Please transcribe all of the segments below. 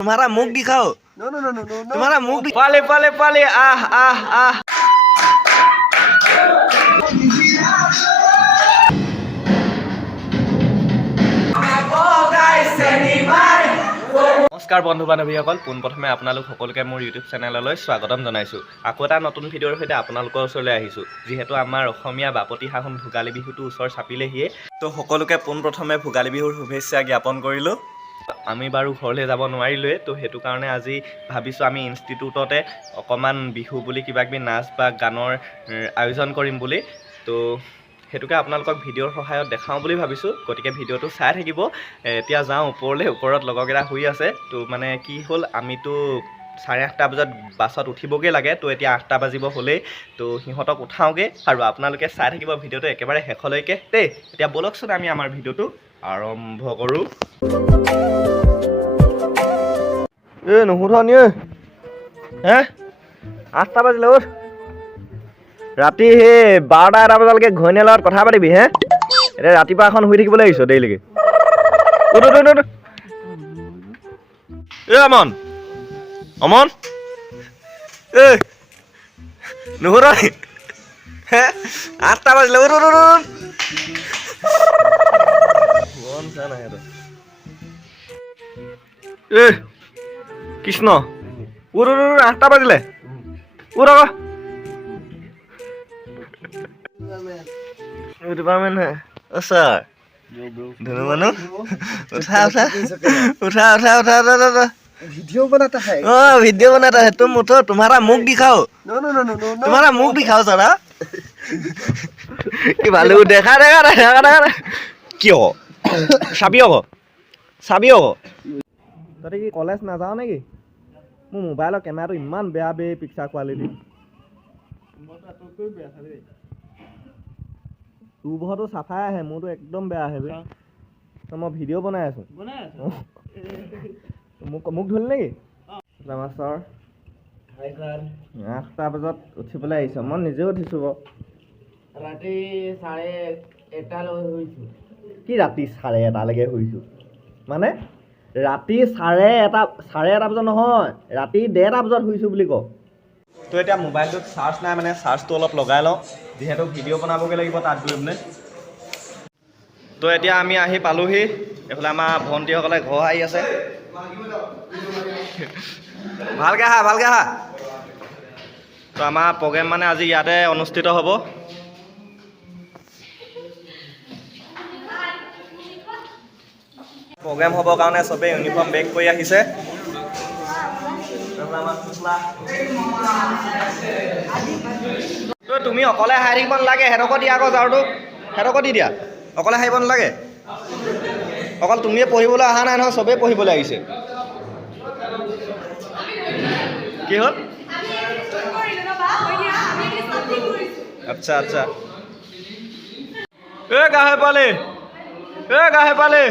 तुम्हारा मुख दिखाओ। No no no no no तुम्हारा मुख पाले पाले पाले आह आह आह। নমস্কাৰ বন্ধু বান্ধৱীসকল, পোনপ্ৰথমে আপোনালোক সকলোকে মোৰ ইউটিউব চেনেললৈ স্বাগতম জনাইছোঁ। আকৌ এটা নতুন ভিডিঅ'ৰ সৈতে আপোনালোকৰ ওচৰলৈ আহিছোঁ। যিহেতু আমাৰ অসমীয়া বাপতি সাহোন ভোগালী বিহুটো ওচৰ চাপিলেহিয়ে, তো সকলোকে পোনপ্ৰথমে ভোগালী বিহুৰ শুভেচ্ছা জ্ঞাপন কৰিলোঁ। আমি বাৰু ঘৰলৈ যাব নোৱাৰিলোৱে, তো সেইটো কাৰণে আজি ভাবিছোঁ আমি ইনষ্টিটিউটতে অকণমান বিহু বুলি কিবাকিবি নাচ বা গানৰ আয়োজন কৰিম বুলি। তো সেইটোকে আপোনালোকক ভিডিঅ'ৰ সহায়ত দেখাওঁ বুলি ভাবিছোঁ, গতিকে ভিডিঅ'টো চাই থাকিব। এতিয়া যাওঁ ওপৰলৈ, ওপৰত লগৰকেইটা শুই আছে। তো মানে কি হ'ল, আমিতো 8:30 বজাত বাছত উঠিবগৈ লাগে, তো এতিয়া 8টা বাজিব হ'লেই। তো সিহঁতক উঠাওঁগৈ আৰু আপোনালোকে চাই থাকিব ভিডিঅ'টো একেবাৰে শেষলৈকে দেই। এতিয়া ব'লকচোন আমি আমাৰ ভিডিঅ'টো আৰম্ভ কৰোঁ। নুশুধনি ঐ, হে 8টা বাজিলে ঐ। ৰাতি সেই 12টা-1টা বজালৈকে ঘৈণীৰ লগত কথা পাতিবি হে। এতিয়া ৰাতিপুৱা এখন শুই থাকিবলৈ আহিছ দেৰিলৈকে। অমন অমন নুশুধনি হে 8টা বাজিলে। কৃষ্ণ 8টা বাজিলে। ডিপাৰ্টমেণ্ট হে ছাৰ ধনু মানুহ উঠা উঠা उठा उठा उठा उठा वीडियो बनाता है। वीडियो बनाता है। तुम उठो, तुम्हारा मुख दिखाओ। No no no no no तुम्हारा मुख दिखाओ जरा। কি ভালো দেখা দেখা দেখা দেখা কিয় চাবি আকৌ চাবি আকৌ। তহঁতে কি কলেজ নাযাওঁ নেকি? মোৰ মোবাইলৰ কেমেৰাটো ইমান বেয়া বে, পিকচাৰ কোৱালিটি। তোৰ ঘৰতো চাফাই আহে, মোৰতো একদম বেয়া আহে বে। মই ভিডিঅ' বনাই আছোঁ। মোক ধৰিলি নেকি? নমস্কাৰ। 8টা বজাত উঠিবলৈ আহিছ, মই নিজেও উঠিছোঁ বাৰু। ৰাতি 1:30 শুইছোঁ। কি ৰাতি 1:30লৈকে শুইছোঁ মানে? ৰাতি 1:30 বজাত নহয়, ৰাতি 1:30 বজাত শুইছোঁ বুলি ক। তো এতিয়া মোবাইলটোত চাৰ্জ নাই, মানে চাৰ্জটো অলপ লগাই লওঁ, যিহেতু ভিডিঅ' বনাবগৈ লাগিব তাত গৈ মানে। তো এতিয়া আমি আহি পালোহি। এইফালে আমাৰ ভণ্টিসকলে ঘৰ আহি আছে। ভালকৈ আহা ভালকৈ আহা। তো আমাৰ প্ৰগ্ৰেম মানে আজি ইয়াতে অনুষ্ঠিত হ'ব। প্ৰগ্ৰেম হ'বৰ কাৰণে চবেই ইউনিফৰ্ম বেক কৰি আহিছে। তুমি অকলে হাঁহি থাকিব নালাগে, সিহঁতকো দিয়া আকৌ ঝাৰুটো, সিহঁতকো দি দিয়া। অকলে হাঁহিব নালাগে, অকল তুমিয়ে পঢ়িবলৈ অহা নাই নহয়, চবেই পঢ়িবলৈ আহিছে। কি হ'ল? আচ্ছা আচ্ছা। গাহৰি পালে, গাহৰি পালে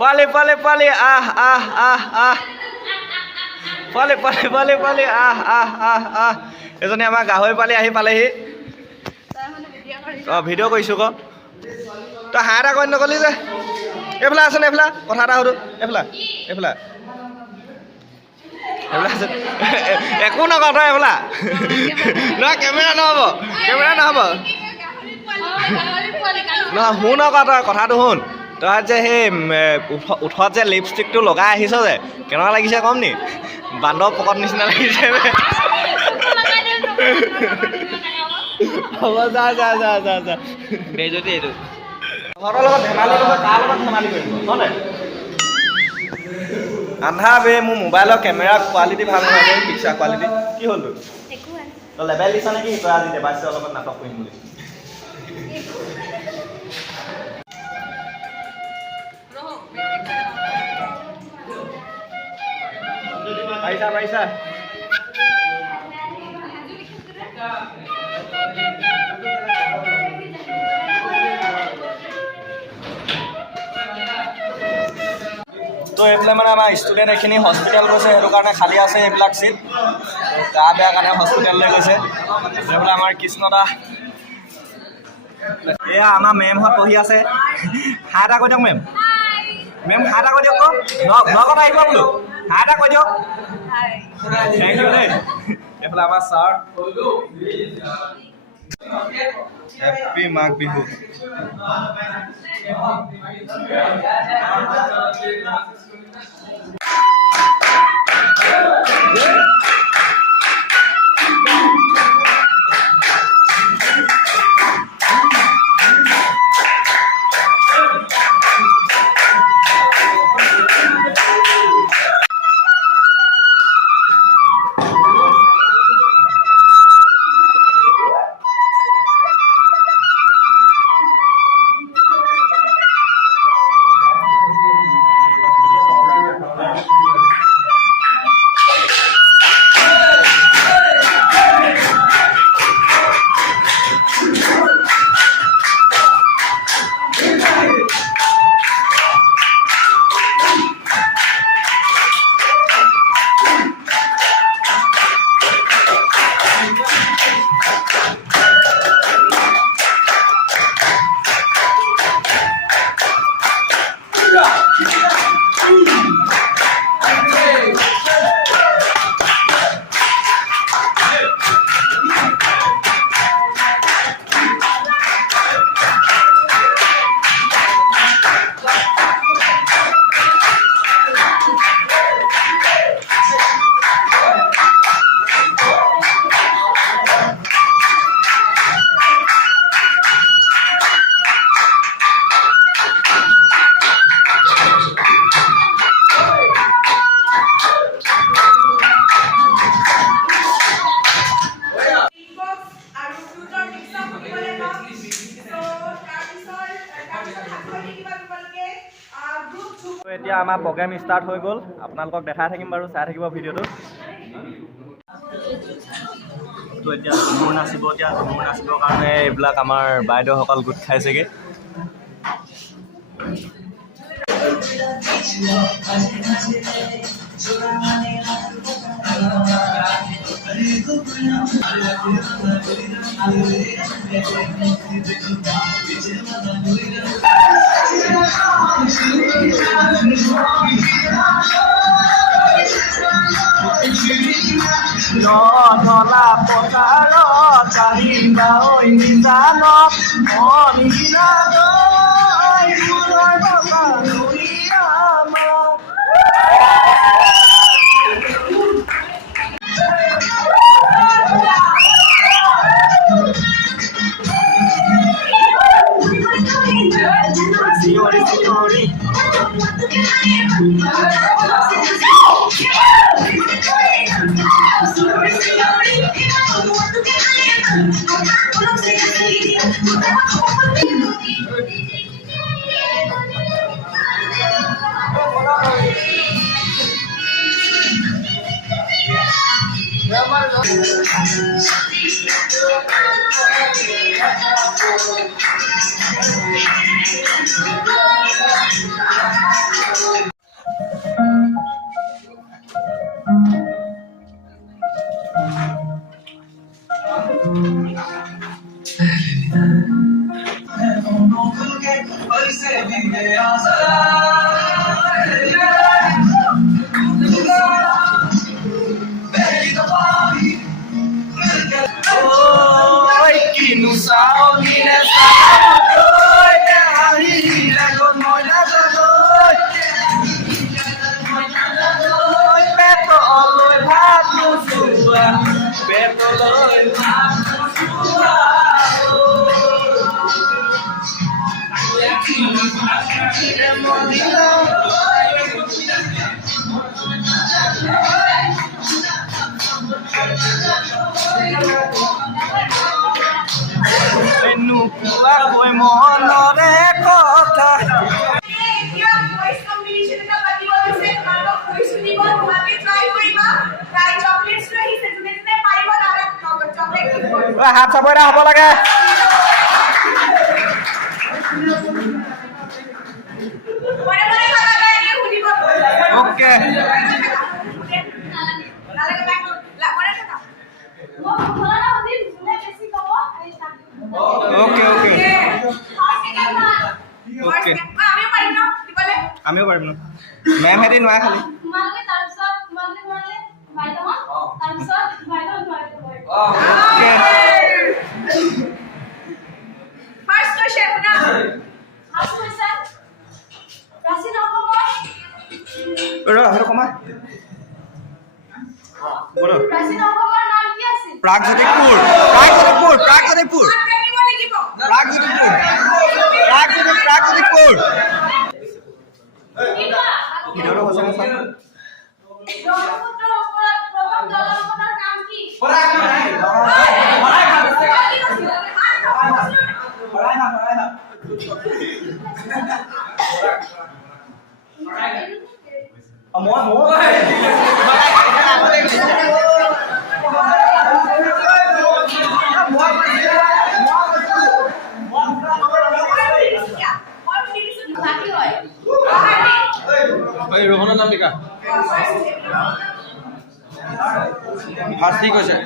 পালে পালে পালে আহ আহ আহ আহ পালে পালে পালে পালে আহ আহ আহ আহ। এজনী আমাৰ গাহৰি পালি আহি পালেহি। ভিডিঅ' কৰিছোঁ ক। তই হাঁহ এটা কৰি নকলি যে। এইফালে আছোন, এইফালে কথা এটা সুধো। এইফালে এইফালে এইফালে আছে। একো নকওঁ তই এইফালে। নহয় কেমেৰা নহ'ব, কেমেৰা নহ'ব। নহয় শুন আকৌ, তই কথাটো শুন। তই যে সেই ওঠত যে লিপষ্টিকটো লগাই আহিছ যে, কেনেকুৱা লাগিছে কম নি? বান্দৰ পকত নিচিনা লাগিছে। হ'ব যা যা যা যা যা। বেজতি এইটো ঘৰৰ লগত ধেমালি কৰিব, কাৰ লগত ধেমালি কৰিব হয়? আন্ধা বে, মোৰ মোবাইলৰ কেমেৰা কোৱালিটি ভাল নহয় বে, পিকচাৰ কোৱালিটি। কি হ'ল তোৰ? তই লেবেল দিছ নেকি? তই আজি দেৱাশীৰ লগত নাটক কৰিম বুলি। পাৰিছা পাৰিছা। তো এইফালে মানে আমাৰ ষ্টুডেণ্ট এইখিনি হস্পিটেল গৈছে, সেইটো কাৰণে খালী আছে এইবিলাক চিট। গা বেয়া কাৰণে হস্পিটেললৈ গৈছে। এইফালে আমাৰ কৃষ্ণদা এয়া আমাৰ মেমহঁত বহি আছে। হাই এটা কৈ দিয়ক মেম। মেম হাই এটা কৈ দিয়ক। ব্লগত আহিব বোলো। হাই এটা কৈ দিয়ক থেংক ইউ দেই এইফালে আমাৰ ছাৰ হেপ্পী মাঘ বিহু এতিয়া আমাৰ প্ৰগ্ৰেম ষ্টাৰ্ট হৈ গ'ল আপোনালোকক দেখাই থাকিম বাৰু চাই থাকিব ভিডিঅ'টো তো এতিয়া ঝুমুৰ নাচিবৰ কাৰণে এইবিলাক আমাৰ বাইদেউসকল গোট খাইছেগৈ নলা পথাৰত কালিম্বা ঐ নিজানত মনিৰাত ফুলৰ বাবা নুৰিয়ামত হাত চাব এটা হ'ব লাগে ওকে ওকে ওকে ওকে আমিও পাৰিম ন মেম হেৰি নোৱাৰে খালি প্ৰাচীন অসমৰ নাম কি আছিল? প্ৰাগজ্যোতিষপুৰ ব্ৰহ্মপুত্ৰৰ ওপৰত প্ৰথম দলংখনৰ নাম কি? বাকী হয় ৰোহনৰ নাম লিখা ফাৰ্ষ্ট ঠিক হৈছে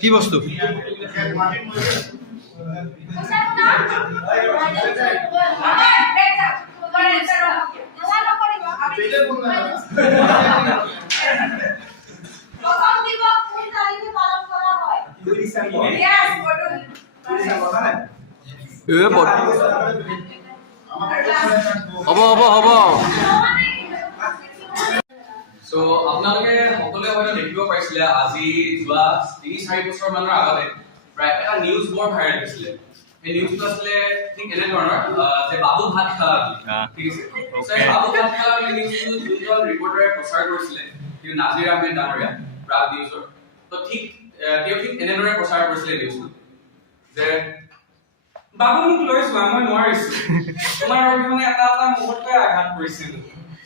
কি বস্তু প্ৰথম দিৱস কোন তাৰিখে পালন কৰা হয়? হ'ব চ' আপোনালোকে সকলোৱে হয়তো দেখিব পাৰিছিলে আজি যোৱা ৩-৪ বছৰ মানৰ আগতে প্ৰায় এটা নিউজ বৰ ভাইৰেল হৈছিলে। এই নিউজটো আছিলে ঠিক এনেধৰণৰ যে বাবু ভাত খালা ঠিক আছে। চ' এই বাবু ভাত খালা বুলি নিউজটো যোনজন ৰিপৰ্টাৰে প্ৰচাৰ কৰিছিলে কিন্তু নাজিৰ আহমেদ ডাঙৰীয়া প্ৰাগ নিউজৰ তো ঠিক তেওঁ ঠিক এনেদৰে প্ৰচাৰ কৰিছিলে নিউজটো যে বাবু মোক লৈ যোৱা মই নোৱাৰিছো তোমাৰ অবিহনে এটা মুহূৰ্তই আঘাত কৰিছিল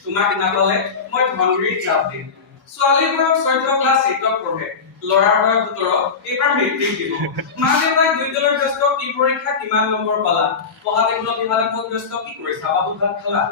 তোমাক নাপালে মই ধনগুৰিত চাপ দিম ছোৱালীৰ বয়স 14 ক্লাছ 8ত পঢ়ে ল'ৰাৰ বয়স 17 এইবাৰ মেট্ৰিক দিব মা দেউতাক দুই দলৰ ব্যস্ত কি পৰীক্ষা কিমান নম্বৰ পালা পঢ়া টেবুলত বিভাগে বহুত ব্যস্ত কি কৰিছা বাবু ভাত খালা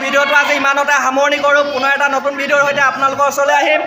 ভিডিঅ'টো আজি ইমানতে সামৰণি কৰোঁ পুনৰ এটা নতুন ভিডিঅ'ৰ সৈতে আপোনালোকৰ ওচৰলৈ আহিম